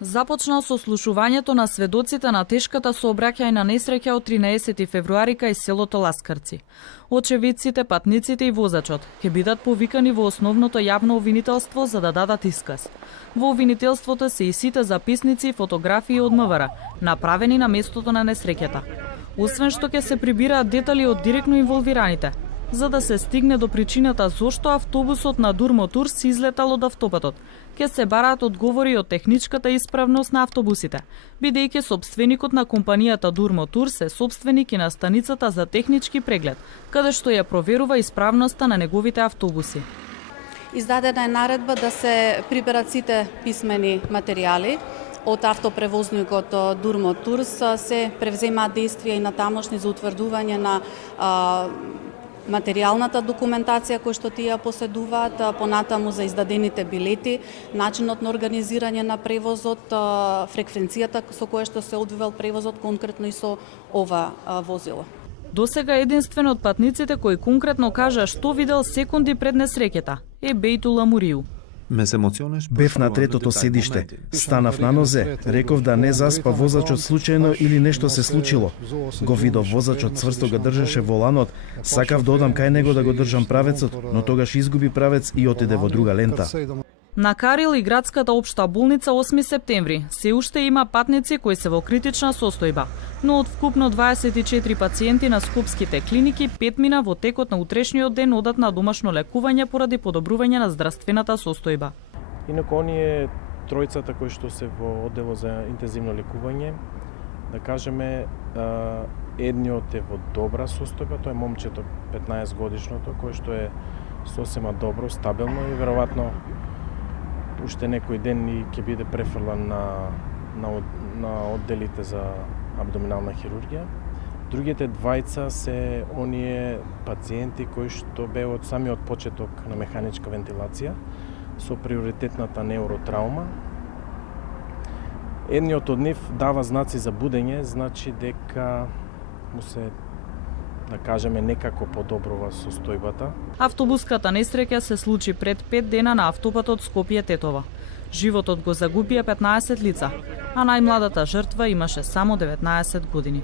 Започнал со слушувањето на сведоците на тешката сообраќајна несреќа од 13 февруари кај селото Ласкарци. Очевидците, патниците и возачот ќе бидат повикани во основното јавно обвинителство за да дадат исказ. Во обвинителството се и сите записници и фотографии од МВР, направени на местото на несреќата. Освен што ќе се прибираат детали од директно инволвираните, за да се стигне до причината зошто автобусот на Дурмотур се излетал од автопатот. Ќе се бараат одговори од техничката исправност на автобусите, бидејќи собственикот на компанијата Дурмотур се собственик и на станицата за технички преглед, каде што ја проверува исправноста на неговите автобуси. Издадена е наредба да се приберат сите писмени материјали од автопревозникот Дурмотур, се превземаат действија и на тамошни за утврдување на материјалната документација која што тие поседуваат, понатаму за издадените билети, начинот на организирање на превозот, фреквенцијата со која што се одвивал превозот конкретно и со ова возило. Досега единствен од патниците кој конкретно кажа што видел секунди пред несреќата е Бејтула Мурију. Бев на третото седиште. Станав на нозе, реков да не заспа возачот случајно или нешто се случило. Го видов возачот цврсто го држеше воланот, сакав да одам кај него да го држам правецот, но тогаш изгуби правец и отиде во друга лента. На Карил и градската општа болница 8 септември се уште има патници кои се во критична состојба, но од вкупно 24 пациенти на скопските клиники, 5 мина во текот на утрешниот ден одат на домашно лекување поради подобрување на здравствената состојба. Инаку оние тројцата кои што се во оддело за интензивно лекување, да кажеме, едниот е во добра состојба, тоа е момчето 15 годишното кој што е сосема добро, стабилно и веројатно уште некој ден и ќе биде префрлан на одделите за абдоминална хирургија. Другите двајца се оние пациенти кои што беа од самиот почеток на механичка вентилација со приоритетната неуротраума. Едниот од нив дава знаци за будење, значи дека му се, да кажеме, некако подобрува состојбата. Автобуската несреќа се случи пред 5 дена на автопатот Скопје-Тетова. Животот го загубија 15 лица, а најмладата жртва имаше само 19 години.